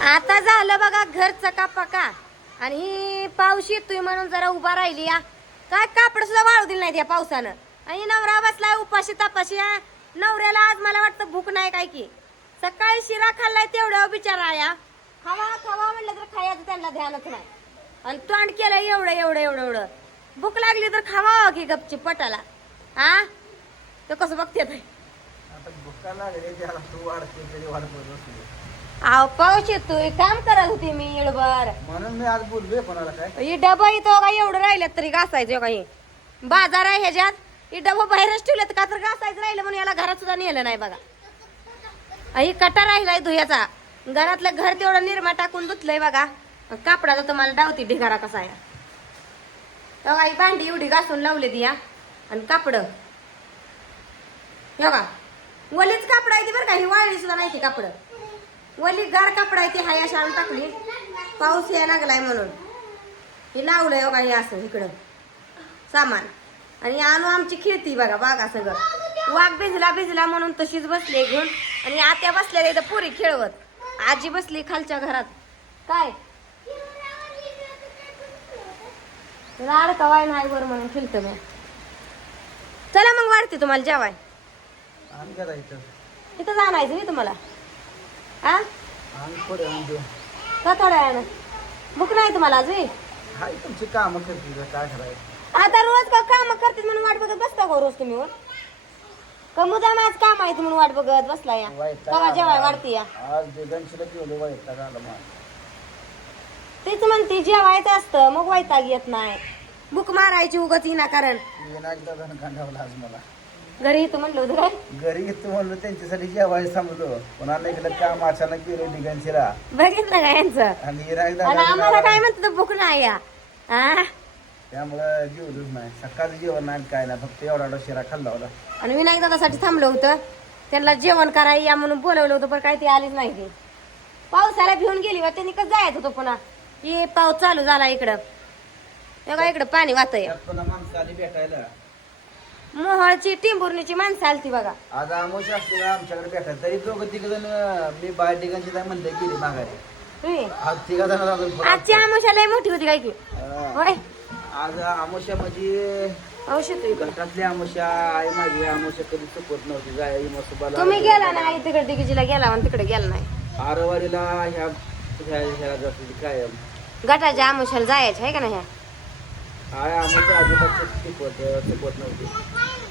आता झालं बघा घरचं कापाका. आणि ही पाऊस येतोय म्हणून जरा उभा राहिली या. काय कापड सुद्धा वाळू दिलं नाही या पावसानं. आणि नवरा बसलाय उपाशी तपाशी या. नवऱ्याला आज मला वाटतं भूक नाही काय की. सकाळी शिरा खाल्लाय तेवढ्या बिचारा या. खावा खावा म्हणलं तर खायचं त्यांना ध्यानच नाही. आणि तोंड केलं एवढं एवढं एवढं एवढं. भूक लागली तर खावा की गपची पटाला. हा तर कसं बघते अहो पाऊस येतोय काम करत होती मी येळभर म्हणून मी आज बोललोय कोणाला काय? ही डबा इथं का एवढं राहिलं तरी घासायचं काही बाजार आहे ह्याच्यात. ही डबा बाहेरच ठेवलेत का तर घासायचं राहिलं म्हणून याला घरात सुद्धा नेलं नाही बघा. ही कटा राहिलाय धुयाचा. घरातलं घर तेवढं निर्मा टाकून धुतलंय बघा. कापडाचा तुम्हाला डावती ढिगारा कसा आहे. तेव्हा ही भांडी एवढी घासून लावली ती या. आणि कापड. हे बघा. वलीच कापड आहे ती बरं का. ही वाळली सुद्धा नाही ती कापड. वली गार कापड आहे ती हाय अशी आणून टाकली. पाऊस यायला लागलाय म्हणून. हे लावलंय बघा हे असं इकडं. सामान. आणि आणू आमची खेळती बघा बागा सगळं. वाघ भिजला भिजला म्हणून तशीच बसले घेऊन. आणि आत्या बसलेल्या इथं पुरी खेळवत. आजी बसली खालच्या घरात. काय? राड कवाय नाही वर म्हणून खेळतो मी. चला मग वाढते तुम्हाला जेवाय. इथं. जाणायचं मी तुम्हाला. हा देऊ का थोड्या वेळानं भूक नाही तुम्हाला अजून? हाय तुमची कामं करते का? काय करायचं? आता रोज का काम करते म्हणून वाट बघत बसता का रोज तुम्ही वर का मुदाम आज काम आहे म्हणून वाट बघत बसला या? वैताग जेवाय आला. वाढते या. आज आला मला तेच म्हणते जेवायचं असतं मग वैताग येत नाही. भूक मारायची उगत ना कारण आज मला. घरी इथं म्हणलं होतं काय? घरी घेतो म्हणलं त्यांच्यासाठी जेवायला थांबलो. पुन्हा इकडे काम अचानक गेलो दिगंशीला बघितलं का यांचं? आणि आम्हाला काय भूक नाही या. त्यामुळं जेवलोच नाही. सकाळचं जेवण नाही काय नाही फक्त एवढा एवढा शिरा खाल्ला होता. आणि विनायक दादासाठी थांबलं होतं. त्यांना जेवण करायला या म्हणून बोलवलं होतं पण काय ती आलीच नाही ती. पावसाला भिवून गेली वा त्यांनी कसं जायचं होतं पुन्हा? ये पाऊस चालू झाला इकडं. हे बघा इकडं पाणी वाहतंय. त्यात पुन्हा माणसं आली भेटायला. मोहळची टिंबुर्णीची माणसं आलती बघा. आज आमोश असते आमच्याकडे भेटायला तरी दोघं तिघ जण मी बाहेर ठिकाणची काय म्हणलं गेली माघारी. होय. आज तिघा जण अजून फोन आजची आमुषा लय मोठी होती काय की. होय. आज आमोशा म्हणजे औषध होती. घटातली आमोशा आई माझी आमोशा कधी चुकत नव्हती. जाय मसुबाला तुम्ही गेला नाही तिकडे डिगीजीला गेला आणि तिकडे गेला नाही. आरवारीला ह्या ह्या कायम गटाच्या आमुषाला जायचं आहे का नाही? ह्या आय आमोशा अजिबात चुकवत चुकवत नव्हती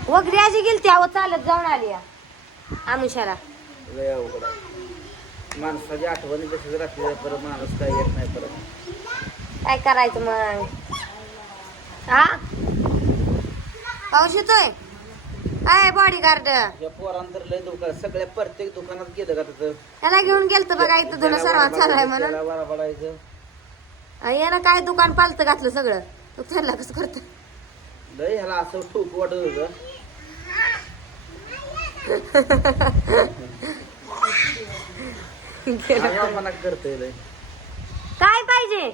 वगैरे आजी गेलती अहो चालत जाऊन आली या. आमुषाला. लय अवघड. माणसाची आठवणी तशीच राहते परत माणूस काय येत नाही परत. काय करायचं मग? हा? पाऊस येतोय? काय बॉडी गार्ड या पोरांतर लय दुकान सगळ्या प्रत्येक दुकानात गेलं का त्याला घेऊन गेलत बघा इथं धुणं सर्वात चालू आहे म्हणून. यानं काय दुकान पालतं घातलं सगळं? कसं करत? लय ह्याला असं ठोक वाटत होतं. करतोय लय. काय पाहिजे?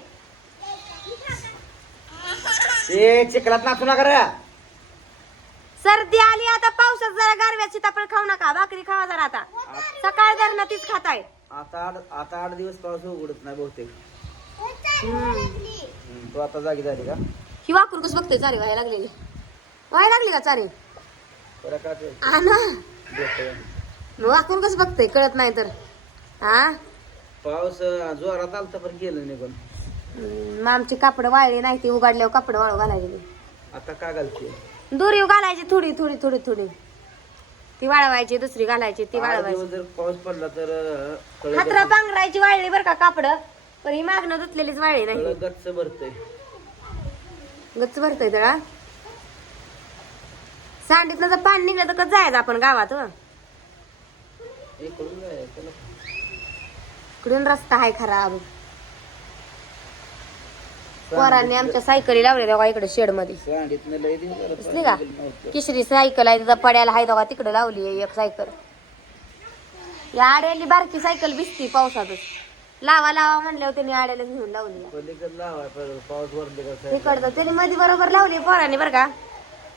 ते चिखलात नाचू नका रे. सर्दी आली आता पावसात जरा गारव्यात सीताफळ खाऊ नका भाकरी खावा जरा आता. सकाळ दर तीच खाताय. आता आठ आता आठ दिवस पाऊस उघडत नाही बहुतेक. तू आता जागी झाली का? ही वाकून कसं बघतोय चारी व्हायला लागलेली. व्हायला लागली का चारी? बरं का ते? हा ना. देतोय. मग वाकून कसं बघतोय कळत नाही तर. हा? पाऊस अं, जोरात आलता पण गेलं निघून हम्म, मग आमची कापड वाळली नाही ती उघडल्यावर कापड वाळू घालायची आता का घालते? दोरी घालायची थोडी थोडी थोडी थोडी. ती वाळवायची दुसरी घालायची ती आठ वाळवायची. दिवस जर पाऊस पडला तर अं, हातरा पांघरायची वाळली बरं का कापड. पण ही मागणं धुतलेलीच वाळली नाही. गच्च भरतंय. गच्च भरतय तळा सांडीतलं जर पाणी निघलं तर कसं जायचं आपण गावात? इकडून रस्ता आहे खराब. पोरांनी आमच्या सायकली लावल्या बघा इकडे शेडमध्ये दिसली का. किशरी सायकल आहे तिथं पड्याला आहे बघा तिकडे लावली एक सायकल. या आड्याली बारकी सायकल भिजती पावसातच. लावा लावा म्हणल्यावर त्यांनी आड्याला घेऊन लावली. आहे. पलीकडे लावाय पाहिजे, पाऊस वरले का साहेब? तिकडचं त्यांनी मध्ये बरोबर लावली पोरांनी बरं का.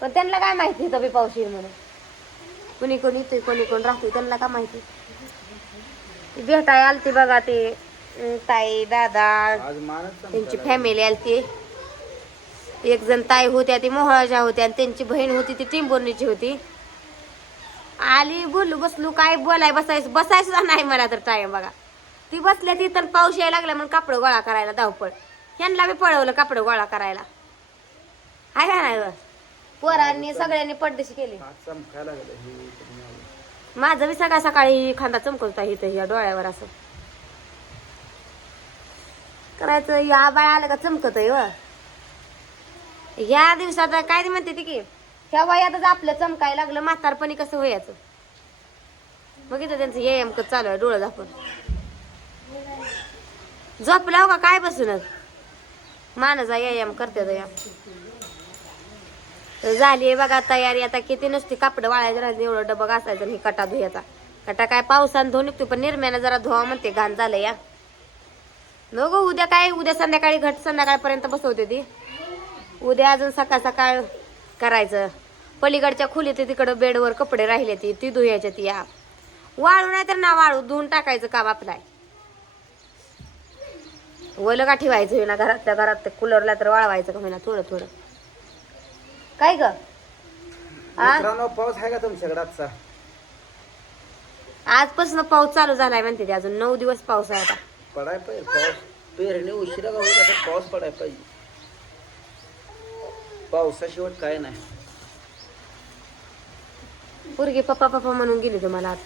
पण त्यांना काय माहिती इथं बी पाऊस येईल म्हणून? कुणी कोणी येतोय कोणी कोण राहतोय त्यांना काय माहिती? ती भेटाय आलती बघा ते अं, ताई दादा आज त्यांची फॅमिली आली ती एक जण ताई होत्या ती मोहळाच्या होत्या आणि त्यांची बहीण होती ती टिंबोर्णीची होती. आली बोलू बसलो काय बोलाय बसायचं बसायचं नाही मला तर टाइम बघा. ती बसल्या ती तर पाऊस यायला लागला म्हणून कापड गोळा करायला धावपळ. ह्यांना बी पळवलं कापड गोळा करायला. हाय का नाही ग? पोरांनी सगळ्यांनी पडदेशी केली. माझं बी सकाळ सकाळी खांदा चमकत होता इथं या डोळ्यावर असं. करायचं या बाळ आलं का चमकत आहे या दिवसात काय ते म्हणते ती की ह्या वयातच आपलं चमकायला लागलं म्हातारपणी कसं व्हायचं? बघितलं त्यांचं ये एम चालू आहे डोळं झापून झोपला हो का? काय बसूनच? मानसा एम करते तर झाली बघा तयारी. आता किती नुसती कापड वाळायचं राहिले एवढं डबा घासायचं आणि कटा धुयाचा. कटा काय पावसानं धुवून निघतो पण निर्म्यानं जरा धुवा म्हणते घाण झालं या. न नको उद्या काय? उद्या संध्याकाळी घट संध्याकाळपर्यंत बसवते ती. उद्या अजून सकाळ सकाळ करायचं. पलीकडच्या खोलीत तिकडं बेडवर कपडे राहिले ती ती धुयाच्या ती या. वाळू नाही तर ना वाळू धुवून टाकायचं काम आपलाय वलं का ठेवायचं ना घरात त्या घरात ते कूलरला तर वाळवायचं का म्हणा थोडं थोडं. काय ग? आ? मित्रांनो पाऊस आहे का तुमच्याकडे आजचा? आजपासून पाऊस चालू झालाय म्हणते ते अजून. नऊ दिवस पाऊस आहे आता. पडाय पाहिजे पाऊस पेरणी उशिरा का होईल आता पाऊस पडाय पाहिजे. पावसाशिवाय काय नाही. पोरगी पप्पा पप्पा म्हणून गेली तुम्हाला आज.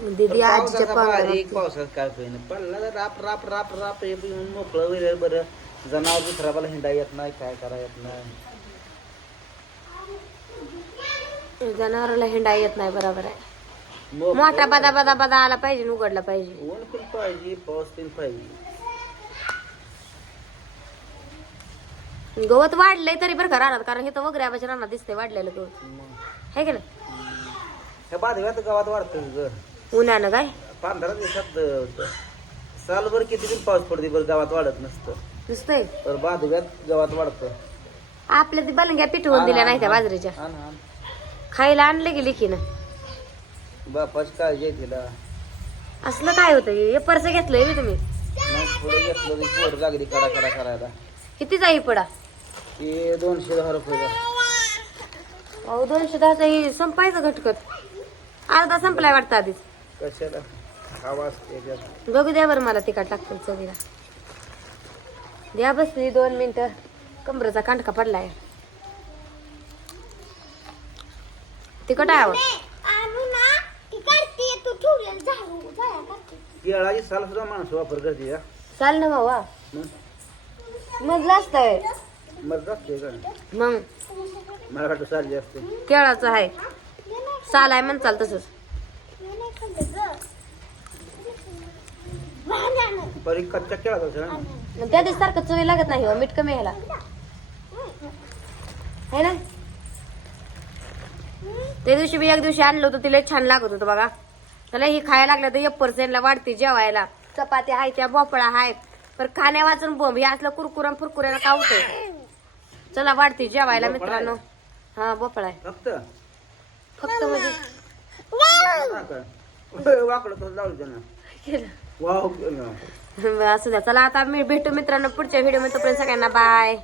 दीदी आजीच्या असा पांघरात बारीक पावसात काय पाहिजे पडला तर राप राप राप राप हे येऊन मोकळं वगैरे बरं. जनावर दुसऱ्याला हिंडा येत नाही काय करा येत नाही. जनावराला हिंडा येत नाही बरोबर आहे. मोठा बदा बदा बदा आला पाहिजे आणि उघडला पाहिजे. ऊन पण पाहिजे पाऊस पण पाहिजे. गवत वाढलंय तरी बरं का रानात कारण हे तर वगैरे आबाच्या रानात दिसतंय वाढलेलं गवत. मग. है की नाही? ह्या बाधव्यात गावात वाढतं ग. उन्हानं काय? पंधरा दिवसात अं, सालभर किती पण पाऊस पडते बरं गावात वाढत नसतं. दिसतंय तर बाधव्यात गावात वाढतं. आपल्या ती बलंग्या पिठवून दिल्या नाही त्या बाजरीच्या. खायला आणले गेली की ना बापाची काळजी आहे तिला. असलं काय होतं हे? परस घेतलंय बे तुम्ही. मग घेतलं की पोर लागली कडा कडा करायला. किती जाई पडा ते दोनशे दहा रुपये अहो दोनशे दहाचा ही संपायचं घटकत अर्धा संपलाय वाटतं आधीच. कशाला हवा असते याच्यात. बघू द्या बरं मला तिकट टाकतो चवीला. द्या बसली दोन मिनिटं. कमरेचा कांडका पडलाय. तिकट आहे अहो. केळाची साल सुद्धा माणसं वापर करते का? चाल ना भावा मग मधलं असतंय. मग जाते का? मग? मला वाटतं सारखी असते केळाचं आहे. साल आहे म्हण चाल तसंच. परी कच्च्या केळाचा असेल ना? मग त्या दिवशी सारखं चवी लागत नाही हो मीठ कमी ह्याला है ना? त्या दिवशी मी एक दिवशी आणलं होतं तिला छान लागत होतं बघा. त्याला ही खायला लागलं तर एक पर्सेंटला वाढते जेवायला. चपात्या हाय त्या भोपळा हाय पण खाण्या वाचून बोंब हे असलं कुरकुरा फुरकुऱ्याला का होतंय चला वाढते जेवायला भोपळा मित्रांनो. हा भोपळा आहे. फक्त? फक्त म्हणजे? ओय, वाकडं कसं जाऊ दे ना केलं. वाव केलं. असू द्या. चला आता मी भेटू मित्रांनो पुढच्या व्हिडिओमध्ये तोपर्यंत सगळ्यांना बाय